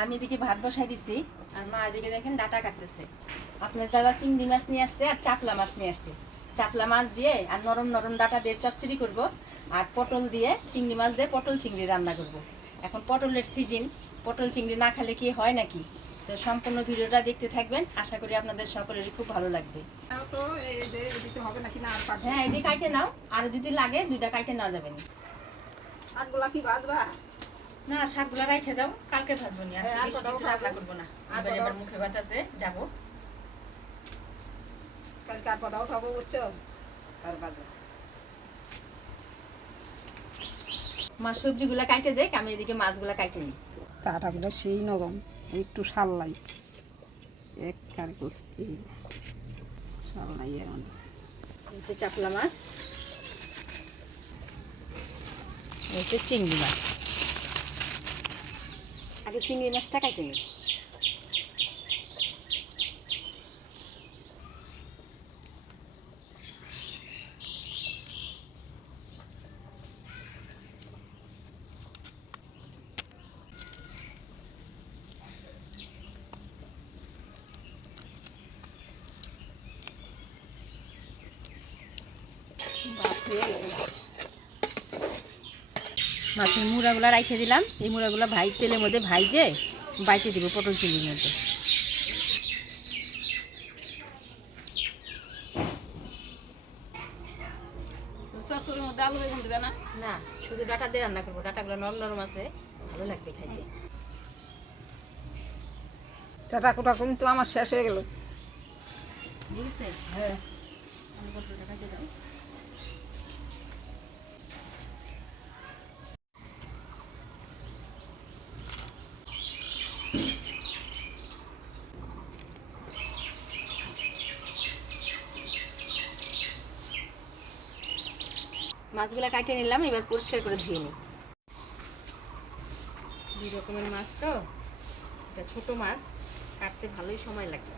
আমি এদিকে ভাত বসাই দিছি আর মা এদিকে দেখেন ডাটা কাটতেছে। আপনার দাদা চিংড়ি মাছ নিয়ে আসছে আর চাপলা মাছ নিয়ে আসছে। চাপলা মাছ দিয়ে আর নরম নরম ডাটা দিয়ে চচ্চড়ি করব, আর পটল দিয়ে চিংড়ি মাছ দিয়ে পটল চিংড়ি রান্না করব। এখন পটলের সিজন, পটল চিংড়ি না খেলে কি হয় নাকি? তো সম্পূর্ণ ভিডিওটা দেখতে থাকবেন, আশা করি আপনাদের সকলেরই খুব ভালো লাগবে। হ্যাঁ, এটি কাটে নাও, আর যদি লাগে দুইটা কাটে নেওয়া যাবে না। শাকগুলা কি ভাজবা? না, শাকগুলা রাখে দাও, কালকে ভাজবো নি, আজকে বেশি কিছু রান্না করবো না। আবার মুখে ভাত আছে, যাবো কালকে আর কটাও খাবো, বুঝছো? আর ভাজবো। মাছ সবজিগুলা কাটে দেখ, আমি এদিকে মাছগুলা কাটে নিই। কাঁটাগুলো সেই নরম, একটু সাল্লাই এক কারকুস এই সাল্লাই এর মধ্যে চাপলা মাছ, হচ্ছে চিংড়ি মাছ। আগে চিংড়ি মাছটা কাটে নিই। মাছের মুড়াগুলা রাখে দিলাম, এই মুড়াগুলা তেলের মধ্যে ভাইজে বাইটে দিব পটল চিংড়ির মধ্যে। সরষের মধ্যে আলু বেগুন দিবে না? না, শুধু ডাটা দিয়ে রান্না করবো। ডাটাগুলো নরম নরম আছে, ভালো লাগবে খাইতে। ডাটা কোটা কিন্তু আমার শেষ হয়ে গেল। ঠিক আছে, হ্যাঁ, মাছগুলা কাটে নিলাম, এবার পরিষ্কার করে ধুয়ে নিই। দুই রকমের মাছ তো, এটা ছোট মাছ, কাটতে ভালোই সময় লাগে।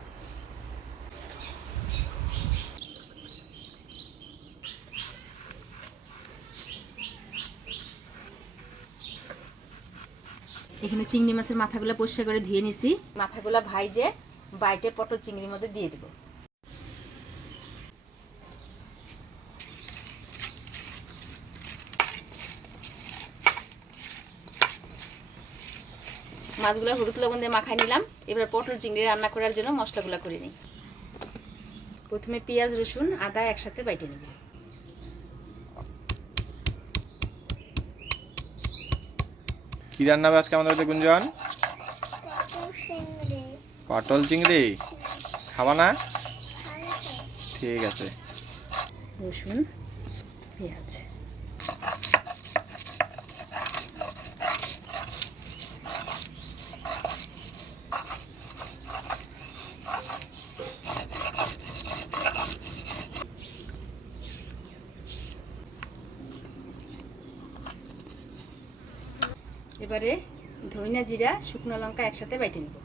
এখানে চিংড়ি মাছের মাথাগুলো পরিষ্কার করে ধুয়ে নিছি। মাথাগুলা ভাইজে বাইটে পটল চিংড়ির মধ্যে দিয়ে দেবো। মাছগুলো হলুদ লবণ দিয়ে মাখাই নিলাম। এবার পটল চিংড়ি রান্না করার জন্য মশলাগুলো করে নিই। প্রথমে পেঁয়াজ রসুন আদা একসাথে বাইটে নিব। কি রান্না হবে আজকে আমাদের গুঞ্জন? পটল চিংড়ি খাবা না? ঠিক আছে। রসুন পেঁয়াজ, এবারে ধনিয়া জিরা শুকনো লঙ্কা একসাথে বাইটে নিব।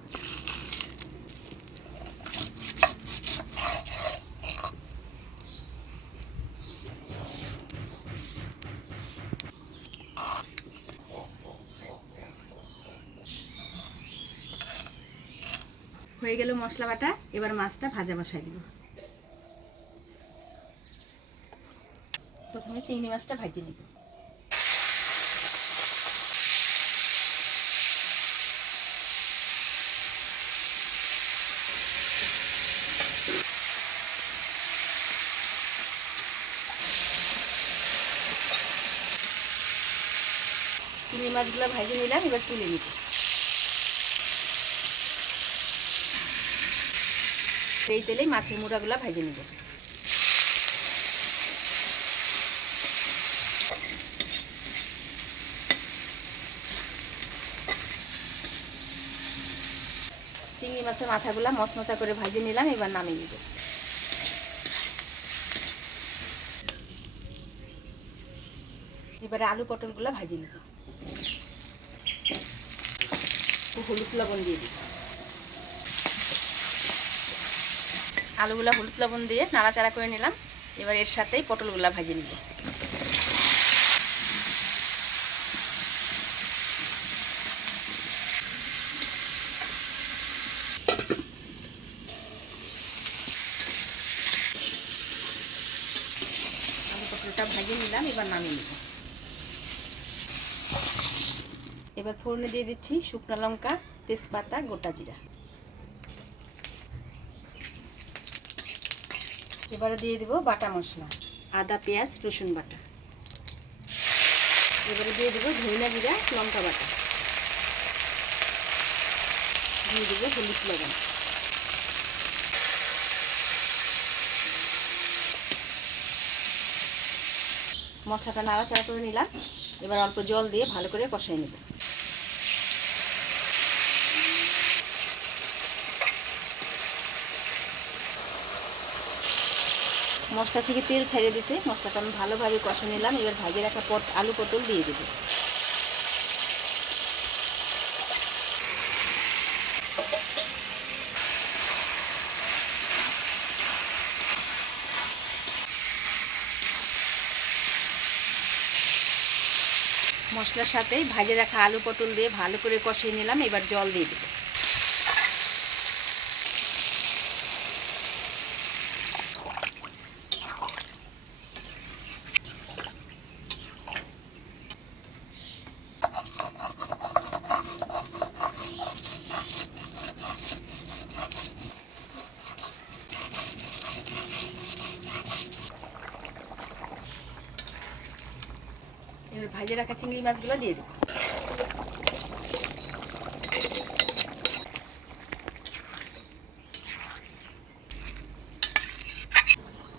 হয়ে গেল মশলা বাটা, এবার মাছটা ভাজা বসাই দিব। প্রথমে চিংড়ি মাছটা ভাজি নিব। চিংড়ি মাছগুলো ভাজি নিলাম, এবার তুলে নিব। এই তেলে মাছের মুড়াগুলো ভেজে নিব। চিংড়ি মাছের মাথাগুলো মচমচা করে ভেজে নিলাম, এবার নামিয়ে নিব। এবারে আলু পটলগুলো ভেজে নিব। হলুদ লবণ দিয়ে দিব। আলুগুলা হলুদ লবণ দিয়ে নাড়াচাড়া করে নিলাম। এবার এর সাথেই পটলগুলা ভেজে নিব। পটলটা ভেজে নিলাম, এবার নামিয়ে নিব। এবার ফোড়নে দিয়ে দিচ্ছি শুকনো লঙ্কা, তেজপাতা, গোটা জিরা। এবারে দিয়ে দেব বাটা মশলা, আদা, পেঁয়াজ, রসুন বাটা। এবারে দিয়ে দেবো ধনিয়া জিরা, লঙ্কা বাটা। দিয়ে দেবো হলুদ লবণ। মশলাটা নাড়াচাড়া করে নিলাম, এবার অল্প জল দিয়ে ভালো করে কষিয়ে নেব। মশলা থেকে তেল ছেড়ে দিছে, মশলাটা আমি ভালোভাবে কষে নিলাম। এবার ভাজে রাখা আলু পটল দিয়ে দেব। মশলার সাথে ভাজে রাখা আলু পটল দিয়ে ভালো করে কষিয়ে নিলাম। এবার জল দিয়ে দেব। এবার ভাজে রাখা চিংড়ি মাছগুলো দিয়ে দেব।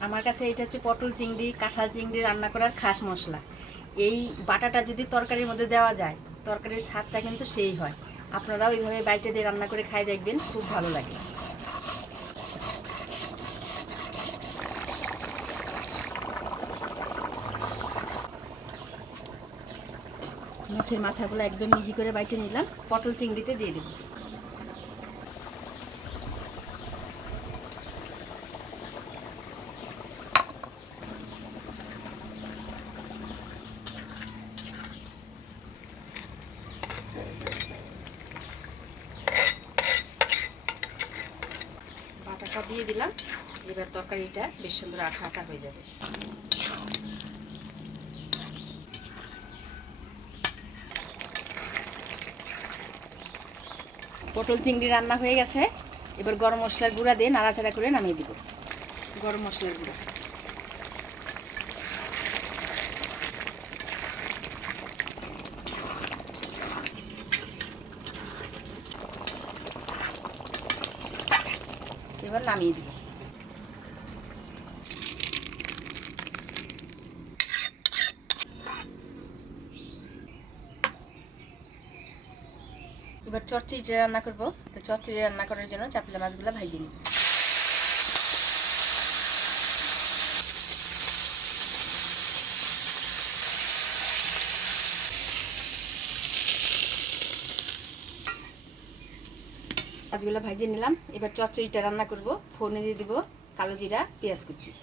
আমার কাছে এটা হচ্ছে পটল চিংড়ি, কাঁঠাল চিংড়ি রান্না করার খাস মশলা। এই বাটাটা যদি তরকারির মধ্যে দেওয়া যায়, তরকারির স্বাদটা কিন্তু সেই হয়। আপনারাও এইভাবে বাইটে দিয়ে রান্না করে খাই দেখবেন, খুব ভালো লাগে। মাছের মাথাগুলো একদম মিহি করে বাইটে নিলাম, পটল চিংড়িতে দিয়ে দেব। বাটাটা দিয়ে দিলাম। এবার তরকারিটা বেশ সুন্দর আঠা আঠা হয়ে যাবে। পটল চিংড়ি রান্না হয়ে গেছে। এবার গরম মশলার গুঁড়া দিয়ে নাড়াচাড়া করে নামিয়ে দিব। গরম মশলার গুঁড়া, এবার নামিয়ে দিব। এবার চচ্চড়ি রান্না করব। তো চচ্চড়ি রান্না করার জন্য চাপলা মাছগুলো ভাজিয়ে নিব। মাছগুলো ভাজিয়ে নিলাম। এবার চচ্চড়িটা রান্না করব। ফোড়নে দিয়ে দিব কালো জিরা, পেঁয়াজ কুচি।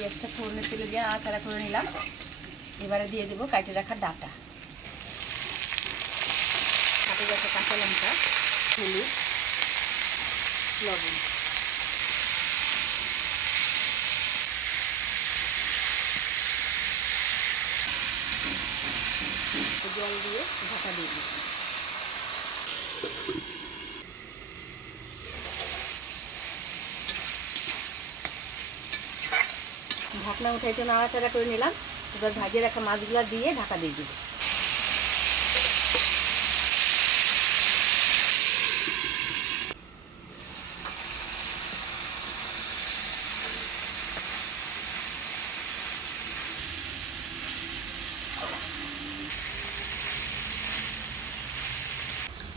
পেঁয়াজটা ফোড়নের তেলে দিয়ে নাড়াচাড়া করে নিলাম। এবারে দিয়ে দেবো কাটে রাখা ডাঁটা, কাটে রাখা কাঁচা লঙ্কা, হলুদ, লবণ। জল দিয়ে ঢাকা দিয়ে দিই। ঢাকনা উঠে একটু নাড়াচাড়া করে নিলাম। এবার ভাজিয়ে রাখা মাছগুলো দিয়ে ঢাকা দিয়ে দিব।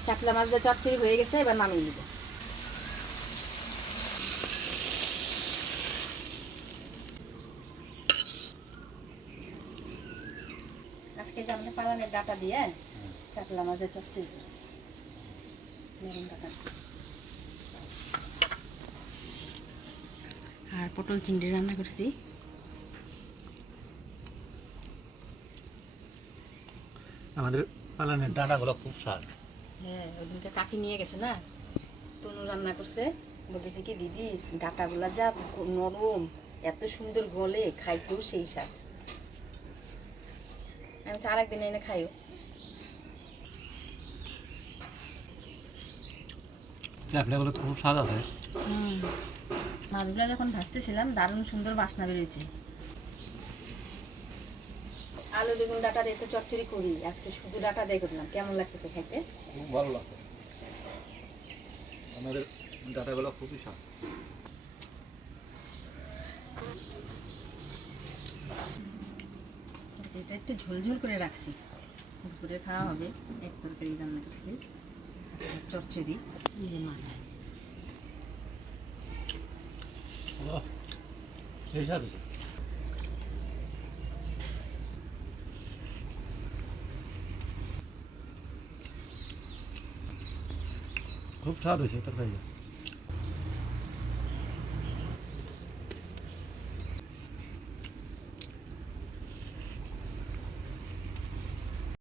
চাপলা মাছ দিয়ে চচ্চড়ি হয়ে গেছে, এবার নামিয়ে নিব। আজকে যে আমাদের পালানের ডাটা দিয়ে চাপলা মাছ দিয়ে চচ্চড়ি করছি। আর পটল চিংড়ি রান্না করছি। আমাদের পালানের ডাঁটাগুলো খুব স্বাদ। হ্যাঁ, ওদিনকে কাকি নিয়ে গেছে না, তনু রান্না করছে, বলতেছে কি দিদি ডাটাগুলা যা নরম, এত সুন্দর গলে, খাইতেও সেই স্বাদ। আমি বলছি আরেকদিন এনে খাইও। চ্যাপলাগুলো তো খুব স্বাদ আছে। মাছগুলো যখন ভাজতেছিলাম দারুণ সুন্দর বাসনা বেরোয়েছে। আলু বেগুন ডাটা দিয়ে তো চচ্চড়ি করি, আজকে শুধু ডাটা দিয়ে করলাম। কেমন লাগতেছে খাইতে? খুব ভালো লাগছে, আমাদের ডাটাগুলো খুবই স্বাদ। এটা একটু ঝোলঝোল করে রাখছি, দুপুরে খাওয়া হবে। এক তরকারি রান্না করছি, চচ্চড়ি, মাছ। এই স্বাদ আছে। খুব স্বাদ হয়েছে তরকারি।